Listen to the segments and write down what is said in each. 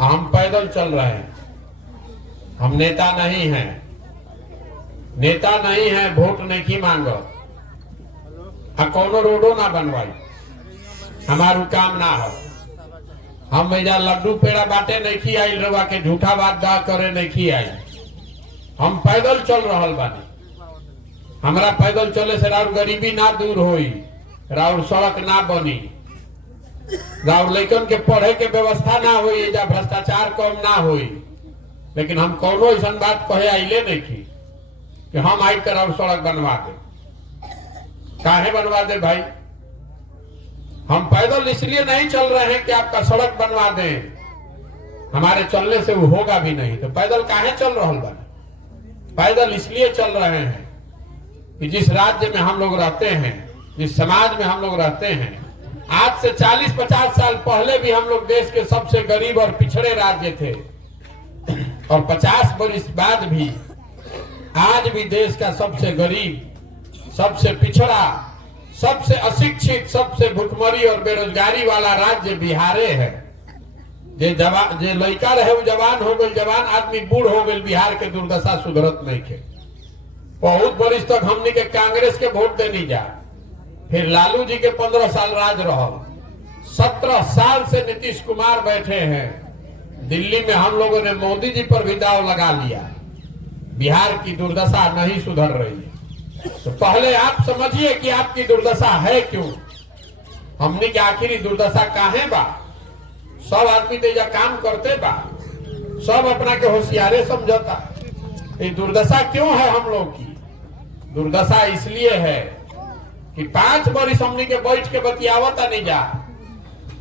हम पैदल चल रहे हैं, हम नेता नहीं हैं, नेता नहीं है, वोट नहीं मांगो, कोनो रोडो ना बनवाई, हमारू काम ना हो। हम मेजा लड्डू पेड़ा बाटे नहीं आई, रवा के झूठा बात दा करे नहीं आई। हम पैदल चल रहा बानी, हमरा पैदल चले से राउर गरीबी ना दूर होई, राउर सड़क ना बनी, राउर लइकन के पढ़े के व्यवस्था ना होई, जा भ्रष्टाचार कम ना होई। लेकिन हम कोनो ऐसा बात कहे आइले नहीं कि हम आई कर राउर सड़क बनवा दे। काहे बनवा दे भाई? हम पैदल इसलिए नहीं चल रहे हैं कि आपका सड़क बनवा दें, हमारे चलने से वो होगा भी नहीं। तो पैदल काहे चल रहा बानी? पैदल इसलिए चल रहे हैं कि जिस राज्य में हम लोग रहते हैं, जिस समाज में हम लोग रहते हैं, आज से 40-50 साल पहले भी हम लोग देश के सबसे गरीब और पिछड़े राज्य थे, और 50 वर्ष बाद भी आज भी देश का सबसे गरीब, सबसे पिछड़ा, सबसे अशिक्षित, सबसे भुखमरी और बेरोजगारी वाला राज्य बिहारे है। जे लड़का रहे वो जवान हो गए, जवान आदमी बूढ़ हो गए, बिहार के दुर्दशा सुधरत नहीं थे। बहुत वर्ष तक हमने के कांग्रेस के वोट देनी जा, फिर लालू जी के 15 साल राज रहा, 17 साल से नीतीश कुमार बैठे हैं। दिल्ली में हम लोगों ने मोदी जी पर भी दाव लगा लिया, बिहार की दुर्दशा नहीं सुधर रही है। तो पहले आप समझिए कि आपकी दुर्दशा है क्यों, हमने की आखिरी दुर्दशा काहे बा। सब आदमी तेजा काम करते बा, सब अपना के होशियारे समझता, ये दुर्दशा क्यों है हम लोग की? दुर्दशा इसलिए है कि 5 वर्ष हमने के बैठ के बतियावता नहीं जा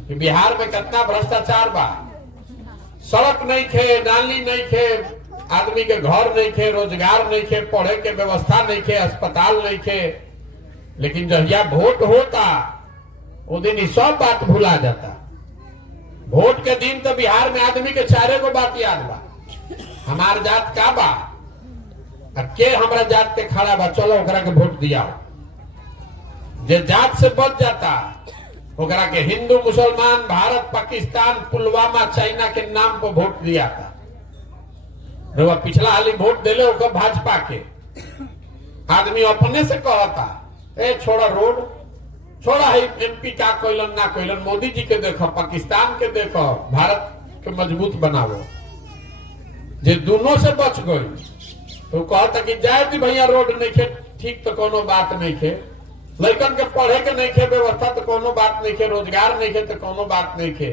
कि बिहार में कितना भ्रष्टाचार बा। सड़क नहीं खे, नाली नहीं खे, आदमी के घर नहीं खे, रोजगार नहीं खे, पढ़े के व्यवस्था नहीं खे, अस्पताल नहीं खे। लेकिन जब यह वोट होता वो दिन ही सब बात भुला जाता। वोट के दिन तो बिहार में आदमी के 4 गो बात याद बा, हमार जात का बा, के हमरा जात के खड़ा बा, चलो ओकरा के वोट दिया। जे जात से बच जाता ओकरा के हिंदू मुसलमान, भारत पाकिस्तान, पुलवामा, चाइना के नाम पर वोट दिया था। पिछला हाली वोट दिले ओकर भाजपा के आदमी अपने से कहता, ए छोड़ा रोड, छोड़ा है एमपी का कोइलन ना कोइलन, मोदी जी के देखो, पाकिस्तान के देखो, भारत के मजबूत बनाओ। जे दोनों से बच गई तो कहता कि जाए भी भैया रोड नहीं खे ठीक तो कोनो बात नहीं खे, लड़कन के पढ़े के नहीं खे व्यवस्था तो कोनो बात नहीं खे, रोजगार नहीं खे तो कोनो बात नहीं खे।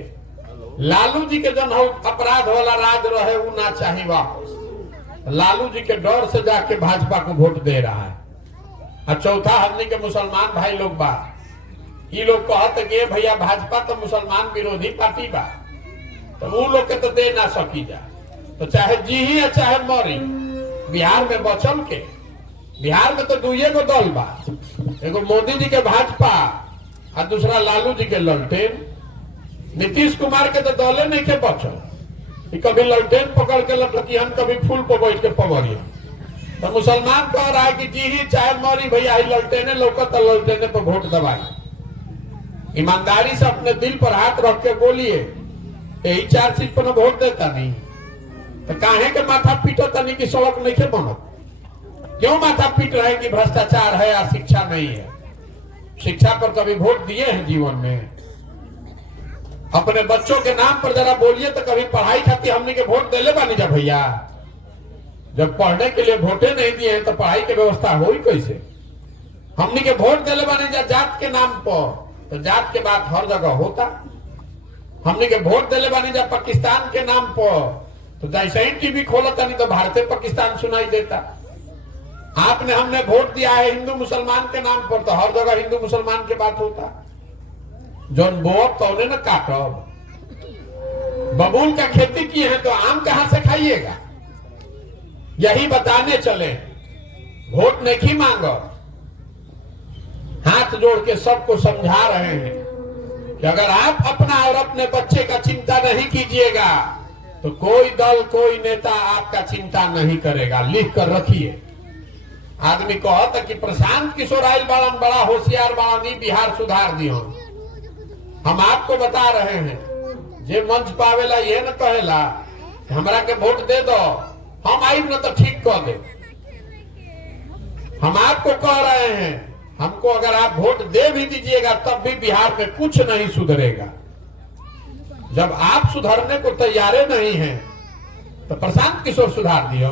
लालू जी के जन अपराध वाला राज रहे वो ना चाहिए वापस। लालू जी के डर से जाके भाजपा को वोट दे रहा है। और चौथा हमने के मुसलमान भाई लोग बा, ये लोग कहते कि भैया भाजपा तो मुसलमान विरोधी पार्टी बा, तो वो लोग के तो दे ना सकी जा, तो चाहे जी ही या चाहे मरी। बिहार में बचल के, बिहार में तो 2 गो दल बा, एगो मोदी जी के भाजपा और दूसरा लालू जी के ललटेन। नीतीश कुमार के तो दले नहीं के बचल, कभी ललटेन पकड़ के लटकियन, कभी फूल पर बैठ के पवरियन। तो मुसलमान कह रहा है कि जी ही चाहे मरी भैया ही ललटेने लौकत, ललटेने पर वोट दबाई। ईमानदारी से अपने दिल पर हाथ रख के बोलिए, यही 4 चीज पर वोट देता नहीं तो काहे के माथा पीटता नहीं कि सड़क नहीं के बनत? क्यों माथा पीट रहे कि भ्रष्टाचार है या शिक्षा नहीं है? शिक्षा पर कभी वोट दिए हैं जीवन में? अपने बच्चों के नाम पर जरा बोलिए तो कभी पढ़ाई खातिर हमने के वोट दिले बानी जा भैया? जब पढ़ने के लिए वोटे नहीं दिए हैं तो पढ़ाई की व्यवस्था हुई कैसे? हमने के वोट दिले बानी जा जात के नाम पर, तो जात के बात हर जगह होता। हमने के वोट दिले बानी जा पाकिस्तान के नाम पर, तो जैसे ही टीवी खोलता नहीं तो भारतीय पाकिस्तान सुनाई देता। आपने हमने वोट दिया है हिंदू मुसलमान के नाम पर, तो हर जगह हिंदू मुसलमान की बात होता। जोन बोअब तो उन्हें न काटब, बबूल का खेती की है तो आम कहां से खाइएगा? यही बताने चले, वोट नहीं मांगो। हाथ जोड़ के सबको समझा रहे हैं कि अगर आप अपना और अपने बच्चे का चिंता नहीं कीजिएगा तो कोई दल, कोई नेता आपका चिंता नहीं करेगा। लिख कर रखिए। आदमी कहता कि प्रशांत किशोर आयल बाड़न, बड़ा होशियार बाड़न, बिहार सुधार दियो। हम आपको बता रहे हैं जे मंच पावेला ये न कहेला हमरा के वोट दे दो, हम आई न तो ठीक कर दे। हम आपको कह रहे हैं, हमको अगर आप वोट दे भी दीजिएगा तब भी बिहार में कुछ नहीं सुधरेगा। जब आप सुधरने को तैयारे नहीं हैं तो प्रशांत किशोर सुधार दियो।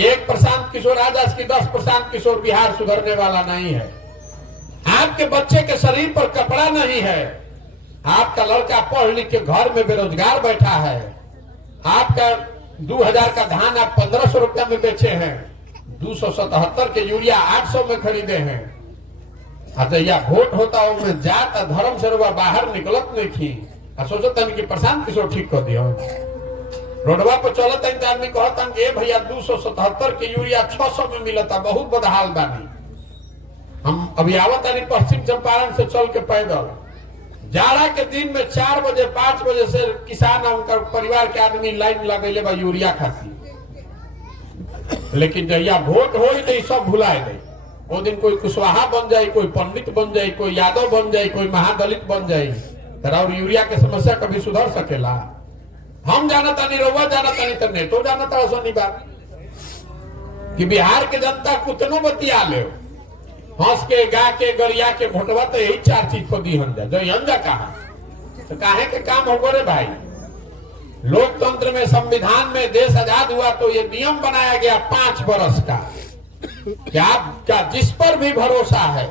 एक प्रशांत किशोर आजाद की 10 प्रशांत किशोर बिहार सुधरने वाला नहीं है। आपके बच्चे के शरीर पर कपड़ा नहीं है, आपका लड़का पढ़ लिख के घर में बेरोजगार बैठा है, आपका 2000 का धान आप 1500 रुपया में बेचे हैं, 277 के यूरिया 800 में खरीदे हैं। या वोट होता उनमें जात धर्म से रुआ बाहर निकलत नहीं थी। सोचत कि प्रशांत किशोर ठीक कर दियो। रोडवा पर चलत तो आदमी कहता कि भैया 277 के यूरिया 600 में मिलता, बहुत बदहाल बानी। हम अभी आवत आनी पश्चिम चंपारण से चल के पैदल, जाड़ा के दिन में 4 बजे 5 बजे से किसान उनका परिवार के आदमी लाइन लगेले बा यूरिया खाती। लेकिन जहिया वोट हो ही सब भुलाए गई। वो दिन कोई कुशवाहा बन जाए, कोई पंडित बन जाए, कोई यादव बन जाए, कोई महादलित बन जाए, और यूरिया के समस्या कभी सुधर सकेला? हम जानता नहीं, रउआ जानता नहीं, तो नेतो जानता ऐसा बात कि बिहार के जनता कुतनो बतिया ले, हंस के गा के गरिया के भोटवा तो यही 4 चीज को दी हंजा जो हंजा कहा तो काहे के काम हो रे भाई। लोकतंत्र में, संविधान में देश आजाद हुआ तो ये नियम बनाया गया 5 वर्ष का कि आपका जिस पर भी भरोसा है,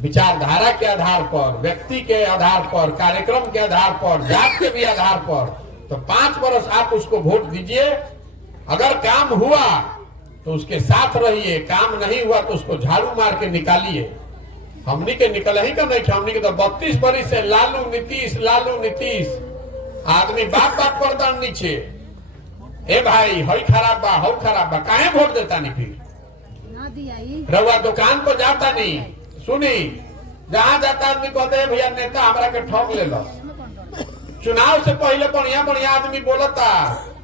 विचारधारा के आधार पर, व्यक्ति के आधार पर, कार्यक्रम के आधार पर, जात के भी आधार पर, तो 5 वर्ष आप उसको वोट दीजिए। अगर काम हुआ तो उसके साथ रहिए, काम नहीं हुआ तो उसको झाड़ू मार के निकालिए। हमनी के निकल ही का नहीं, हमनी के तो 32 बरिस से लालू नीतीश आदमी बाप पर दान नीचे। ए भाई हई खराब बा, हौ खराब बा, काहे वोट देता नहीं? फिर रउआ दुकान पर जाता नहीं, सुनी जहां जाता आदमी कहते हैं भैया नेता हमरा के ठग ले लो। चुनाव से पहले बढ़िया बढ़िया आदमी बोलता,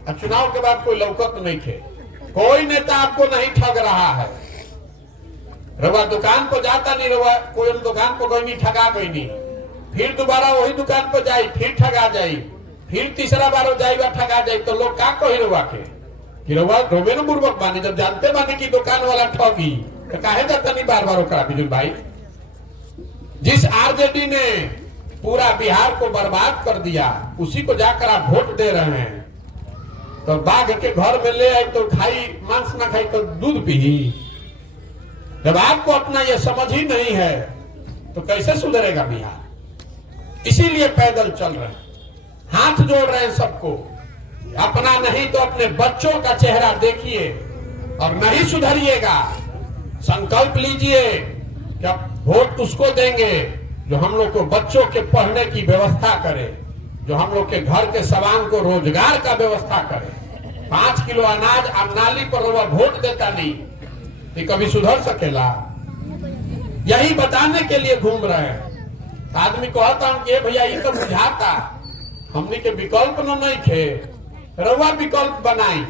और चुनाव के बाद कोई लौकत नहीं थे। कोई नेता आपको नहीं ठग रहा है। रवा दुकान पर जाता नहीं, रवा कोई दुकान पर गई नहीं, ठगा गई नहीं, फिर दोबारा वही दुकान पर जाई, फिर ठगा जाई, फिर तीसरा बार जाई ठगा जाई, तो लोग का कही रवा के कि रवा रोबे न बुर्बक बानी। जब जानते बानी कि दुकान वाला ठगी तो काहे जाता नहीं बार बार ओकरा बिजुल भाई। जिस आरजेडी ने पूरा बिहार को बर्बाद कर दिया, उसी को जाकर आप वोट दे रहे हैं। तो बाघ के घर में ले आई तो खाई, मांस ना खाई तो दूध पी। जब आपको अपना ये समझ ही नहीं है तो कैसे सुधरेगा बिहार? इसीलिए पैदल चल रहे हैं, हाथ जोड़ रहे हैं सबको। अपना नहीं तो अपने बच्चों का चेहरा देखिए, और नहीं सुधरिएगा संकल्प लीजिए कि अब वोट उसको देंगे जो हम लोग को बच्चों के पढ़ने की व्यवस्था करे, जो हम लोग के घर के सवान को रोजगार का व्यवस्था करे। 5 किलो अनाज नाली पर वोट देता नहीं, ये कभी सुधर सकेला? यही बताने के लिए घूम रहे हैं। आदमी कहता हूं कि भैया ये तो बुझाता, हमने के विकल्प न नहीं थे, रवा विकल्प बनाई।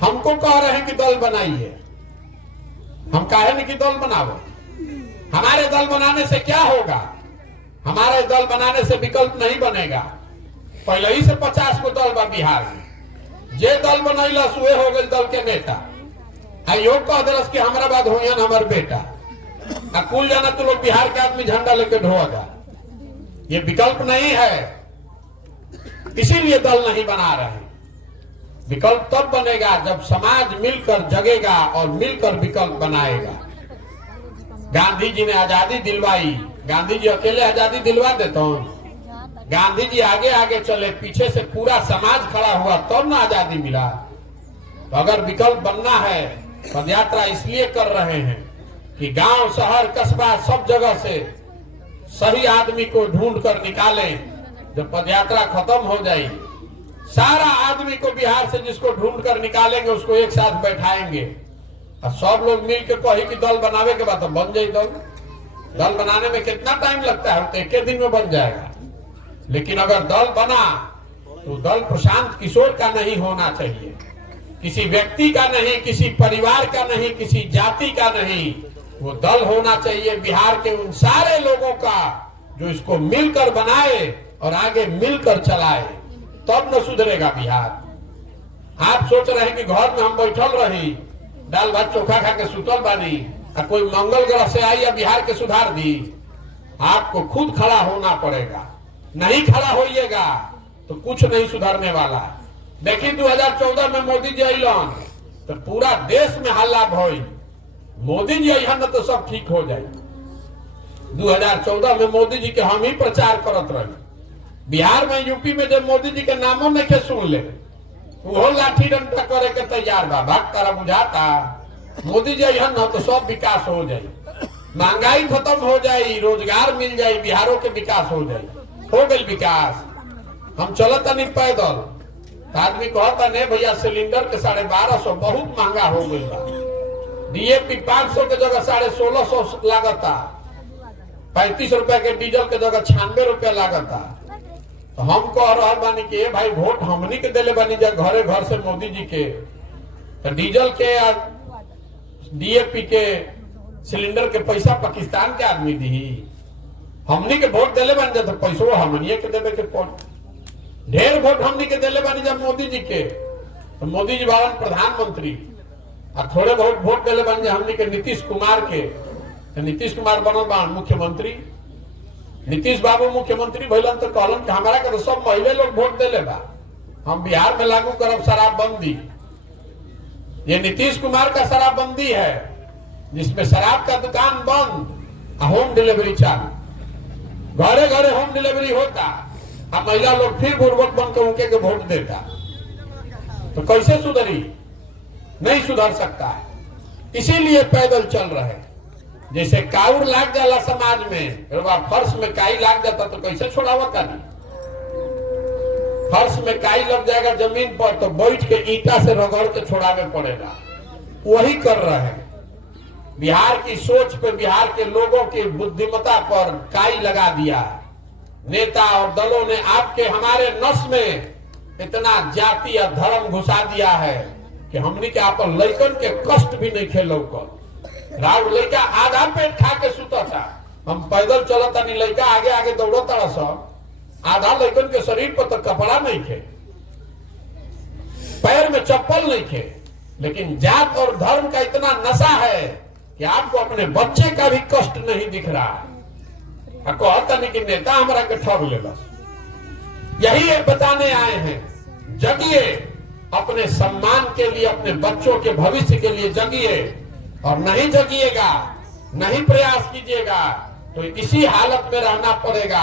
हमको कह रहे हैं कि दल बनाइए, हम काहे नहीं कि दल बनाओ? हमारे दल बनाने से क्या होगा? हमारे दल बनाने से विकल्प नहीं बनेगा। पहले ही से 50 को दल बा बिहार में, जे दल बनैलस वे हो गए दल के नेता। योग कह दिलस कि हमारा बाद होयन हमार बेटा, कुल जाना तो लोग बिहार के आदमी झंडा लेके ढोआ जा। ये विकल्प नहीं है, इसीलिए दल नहीं बना रहे। विकल्प तब बनेगा जब समाज मिलकर जगेगा और मिलकर विकल्प बनाएगा। गांधी जी ने आजादी दिलवाई, गांधी जी अकेले आजादी दिलवा देते हैं? गांधी जी आगे आगे चले, पीछे से पूरा समाज खड़ा हुआ तब ना आजादी मिला। तो अगर विकल्प बनना है, पदयात्रा इसलिए कर रहे हैं कि गांव शहर कस्बा सब जगह से सही आदमी को ढूंढ कर निकालें। जब पदयात्रा खत्म हो जाए, सारा आदमी को बिहार से जिसको ढूंढ कर निकालेंगे उसको एक साथ बैठाएंगे, और सब लोग मिल के कही कि दल बनावे के बाद बन जाए दल। दल बनाने में कितना टाइम लगता है? तो एक दिन में बन जाएगा। लेकिन अगर दल बना तो दल प्रशांत किशोर का नहीं होना चाहिए, किसी व्यक्ति का नहीं, किसी परिवार का नहीं, किसी जाति का नहीं। वो दल होना चाहिए बिहार के उन सारे लोगों का जो इसको मिलकर बनाए और आगे मिलकर चलाए, तब न सुधरेगा बिहार। आप सोच रहे हैं कि घर में हम बैठल रही, दाल भात चोखा खा के सुतल बानी, कोई मंगल ग्रह से आई या बिहार के सुधार दी। आपको खुद खड़ा होना पड़ेगा। नहीं खड़ा होइएगा तो कुछ नहीं सुधरने वाला। देखिए 2014 में मोदी जी अलन तो पूरा देश में हल्ला भई, मोदी जी अहन तो सब ठीक हो जाए। 2014 में मोदी जी के हम ही प्रचार करत रहे। बिहार में, यूपी में जब मोदी जी के नामों में के सुन ले, वो लाठी डंडा करे के तैयार बा। भाग तारा बुझाता मोदी जी अहन न तो सब विकास हो जाए, महंगाई खत्म हो जाए, रोजगार मिल जाए, बिहारों के विकास हो जाए। हो गई विकास। हम चलत नहीं पैदल, आदमी कहता नहीं भैया सिलेंडर के 1250 बहुत महंगा हो गई बा। डीएपी 500 के जगह 1650 लागता, 35 रुपया के डीजल के जगह 96 रुपया लागता। तो हम कह रहा बानी कि भाई वोट हमनी के दिले बानी जा घरे घर से मोदी जी के, तो डीजल के या डीएपी के सिलेंडर के पैसा पाकिस्तान के आदमी दी। हमनी के वोट दिले बानी जा तो पैसो हमनी के देवे के पड़। ढेर वोट हमनी के दिले बानी जा मोदी जी के, तो मोदी जी बावन प्रधानमंत्री, और थोड़े बहुत वोट दिले बानी जा हमनी के नीतीश कुमार के, तो नीतीश कुमार बनल बा मुख्यमंत्री। नीतीश बाबू मुख्यमंत्री भइलन तो कहलन कि हमारा के तो सब महिला लोग वोट दिले बा, हम बिहार में लागू करब शराबबंदी। ये नीतीश कुमार का शराबबंदी है, जिसमें शराब का दुकान बंद, होम डिलीवरी चालू, घरे घरे होम डिलीवरी होता, अब महिला लोग फिर बुर्बक बनकर उनके के वोट देता। तो कैसे सुधरी? नहीं सुधर सकता है। इसीलिए पैदल चल रहे। जैसे काउर लाग जाला समाज में, फर्श में काई लाग जाता तो कैसे छोड़ावता नहीं? फर्श में काई लग जाएगा जमीन पर तो बैठ के ईटा से रगड़ के छोड़ावे पड़ेगा। वही कर रहे हैं। बिहार की सोच पे, बिहार के लोगों की बुद्धिमत्ता पर काई लगा दिया। नेता और दलों ने आपके हमारे नस में इतना जाति या धर्म घुसा दिया है कि हमने के आपन लइकन के कष्ट भी नहीं खेलो कर। राउर लइका आधा पेट खा के सुता था, हम पैदल चलता नहीं, लइका आगे आगे दौड़ता सब। आधा लइकन के शरीर पर तो कपड़ा नहीं थे, पैर में चप्पल नहीं थे, लेकिन जात और धर्म का इतना नशा है कि आपको अपने बच्चे का भी कष्ट नहीं दिख रहा। कहता नहीं कि नेता हमारा के ठग ले बस। यही बताने आए हैं, जगिए अपने सम्मान के लिए, अपने बच्चों के भविष्य के लिए जगिए। और नहीं जगिएगा, नहीं प्रयास कीजिएगा तो इसी हालत में रहना पड़ेगा।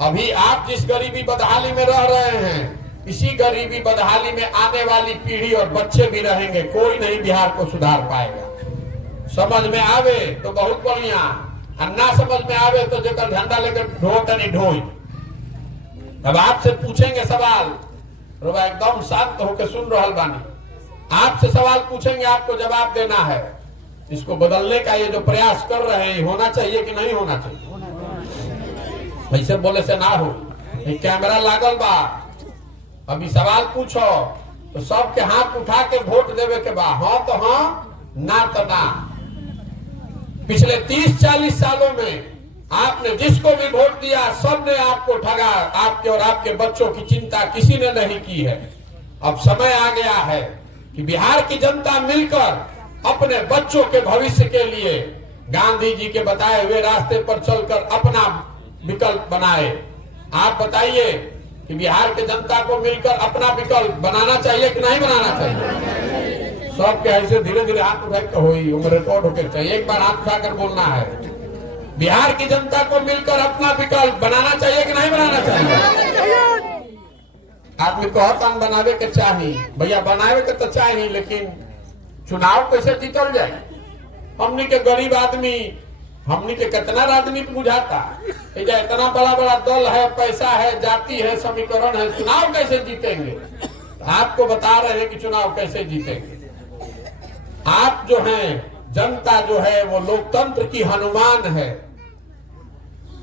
अभी आप जिस गरीबी बदहाली में रह रहे हैं, इसी गरीबी बदहाली में आने वाली पीढ़ी और बच्चे भी रहेंगे। कोई नहीं बिहार को सुधार पाएगा। समझ में आवे तो बहुत बढ़िया, और ना समझ में आवे तो जेकर झंडा लेकर ढोता नहीं ढोई। अब आपसे पूछेंगे सवाल, एकदम शांत होकर सुन रहा बानी। आपसे सवाल पूछेंगे, आपको जवाब देना है। इसको बदलने का ये जो प्रयास कर रहे हैं, होना चाहिए कि नहीं होना चाहिए? ऐसे बोले से ना हो। कैमरा लागल बा, अभी सवाल पूछो तो सबके हाथ उठा के वोट देवे के बा। हाँ तो हाँ, ना तो ना। पिछले 30-40 सालों में आपने जिसको भी वोट दिया, सबने आपको ठगा। आपके और आपके बच्चों की चिंता किसी ने नहीं की है। अब समय आ गया है कि बिहार की जनता मिलकर अपने बच्चों के भविष्य के लिए गांधी जी के बताए हुए रास्ते पर चलकर अपना विकल्प बनाए। आप बताइए कि बिहार के जनता को मिलकर अपना विकल्प बनाना चाहिए कि नहीं बनाना चाहिए? सबके ऐसे धीरे धीरे हाथ उठा के हुई उम्र रिकॉर्ड होकर चाहिए। एक बार हाथ उठाकर बोलना है, बिहार की जनता को मिलकर अपना विकल्प बनाना चाहिए कि नहीं बनाना चाहिए? आदमी कहता बनावे के चाहिए, भैया बनावे के तो चाहिए, लेकिन चुनाव कैसे जीतल जाए? हमनी के गरीब आदमी, हमनी के कितना राजनीति बुझाता, इतना बड़ा बड़ा दल है, पैसा है, जाति है, समीकरण है, चुनाव कैसे जीतेंगे? आपको बता रहे हैं कि चुनाव कैसे जीतेंगे। आप जो हैं, जनता जो है, वो लोकतंत्र की हनुमान है।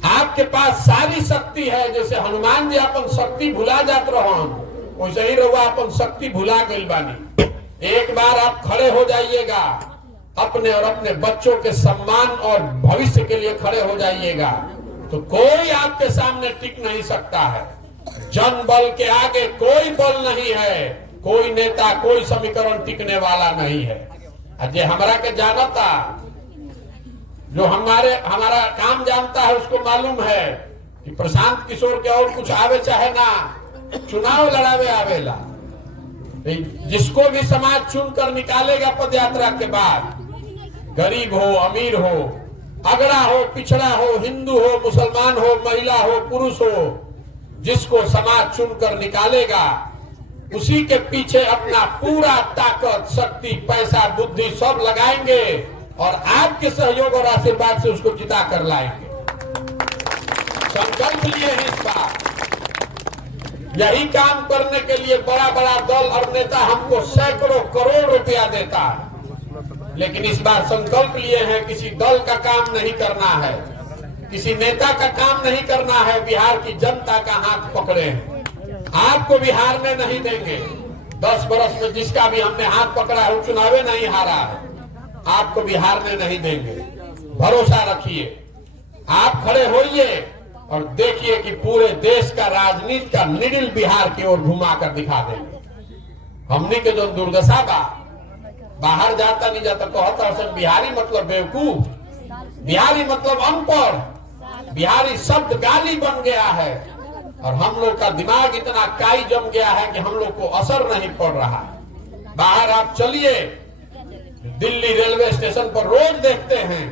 आपके पास सारी शक्ति है। जैसे हनुमान जी अपन शक्ति भुला जात रहो, वैसे ही रहुआ अपन शक्ति भुला गई बानी। एक बार आप खड़े हो जाइएगा, अपने और अपने बच्चों के सम्मान और भविष्य के लिए खड़े हो जाइएगा। तो कोई आपके सामने टिक नहीं सकता है। जन बल के आगे कोई बल नहीं है, कोई नेता, कोई समीकरण टिकने वाला नहीं है। अजय हमरा के जानता, जो हमारा काम जानता है उसको मालूम है कि प्रशांत किशोर के और कुछ आवे चाहे ना, चुनाव लड़ावे आवेला। जिसको भी समाज चुनकर निकालेगा पद यात्रा के बाद, गरीब हो, अमीर हो, अगड़ा हो, पिछड़ा हो, हिंदू हो, मुसलमान हो, महिला हो, पुरुष हो, जिसको समाज चुनकर निकालेगा उसी के पीछे अपना पूरा ताकत, शक्ति, पैसा, बुद्धि सब लगाएंगे और आपके सहयोग और आशीर्वाद से उसको जिता कर लाएंगे। संकल्प लिए हैं इस बार। यही काम करने के लिए बड़ा बड़ा दल और नेता हमको सैकड़ों करोड़ रुपया देता है, लेकिन इस बार संकल्प लिए हैं किसी दल का काम नहीं करना है, किसी नेता का काम नहीं करना है। बिहार की जनता का हाथ पकड़े हैं, आपको भी हारने नहीं देंगे। 10 बरस में जिसका भी हमने हाथ पकड़ा है वो चुनावे नहीं हारा है, आपको भी हारने नहीं देंगे। भरोसा रखिए, आप खड़े होइए और देखिए कि पूरे देश का राजनीति का निडिल बिहार की ओर घुमा कर दिखा देंगे। हमने के जो दुर्दशा बा, बाहर जाता नहीं जाता कहता तो बिहारी मतलब बेवकूफ, बिहारी मतलब अनपढ़, बिहारी शब्द गाली बन गया है और हम लोग का दिमाग इतना काई जम गया है कि हम लोग को असर नहीं पड़ रहा। बाहर आप चलिए, दिल्ली रेलवे स्टेशन पर रोज देखते हैं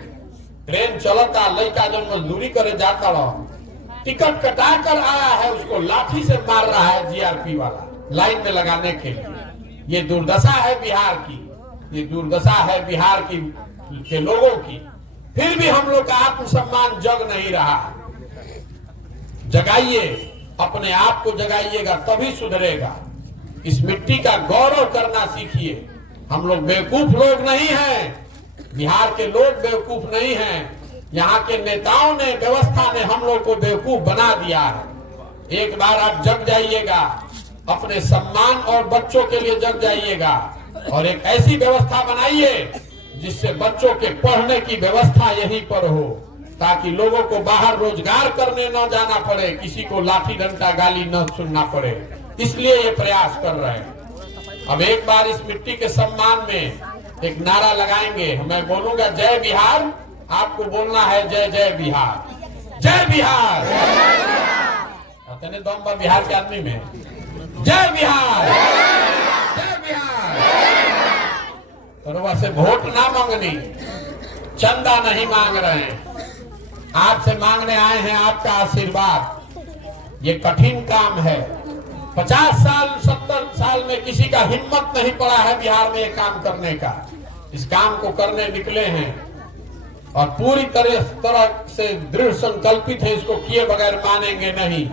ट्रेन चलता, लड़का जब मजदूरी करे जाता रहो, टिकट कटा कर आया है उसको लाठी से मार रहा है जीआरपी वाला लाइन में लगाने के लिए। ये दुर्दशा है बिहार की, ये दुर्दशा है बिहार के लोगों की। फिर भी हम लोग का आत्मसम्मान जग नहीं रहा। जगाइए, अपने आप को जगाइएगा तभी सुधरेगा। इस मिट्टी का गौरव करना सीखिए। हम लोग बेवकूफ लोग नहीं हैं, बिहार के लोग बेवकूफ नहीं हैं। यहाँ के नेताओं ने, व्यवस्था ने हम लोग को बेवकूफ बना दिया है। एक बार आप जग जाइएगा, अपने सम्मान और बच्चों के लिए जग जाइएगा और एक ऐसी व्यवस्था बनाइए जिससे बच्चों के पढ़ने की व्यवस्था यहीं पर हो, ताकि लोगों को बाहर रोजगार करने न जाना पड़े, किसी को लाठी डंडा गाली न सुनना पड़े। इसलिए ये प्रयास कर रहे हैं। अब एक बार इस मिट्टी के सम्मान में एक नारा लगाएंगे। मैं बोलूंगा जय बिहार, आपको बोलना है जय जय बिहार, जय बिहार। दम बा बिहार के आदमी में, जय बिहार, जय बिहार। से वोट ना मांगनी, चंदा नहीं मांग रहे हैं, आपसे मांगने आए हैं आपका आशीर्वाद। ये कठिन काम है, 50 साल 70 साल में किसी का हिम्मत नहीं पड़ा है बिहार में ये काम करने का। इस काम को करने निकले हैं और पूरी तरह से दृढ़ संकल्पित है, इसको किए बगैर मानेंगे नहीं।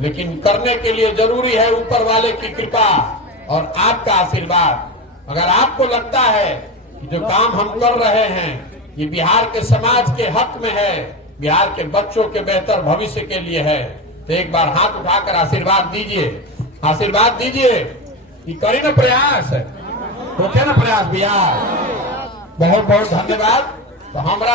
लेकिन करने के लिए जरूरी है ऊपर वाले की कृपा और आपका आशीर्वाद। अगर आपको लगता है कि जो काम हम कर रहे हैं ये बिहार के समाज के हक में है, बिहार के बच्चों के बेहतर भविष्य के लिए है, तो एक बार हाथ उठाकर आशीर्वाद दीजिए, आशीर्वाद दीजिए कि करी ना प्रयास, तो क्या ना प्रयास बिहार। बहुत बहुत धन्यवाद। तो हमारा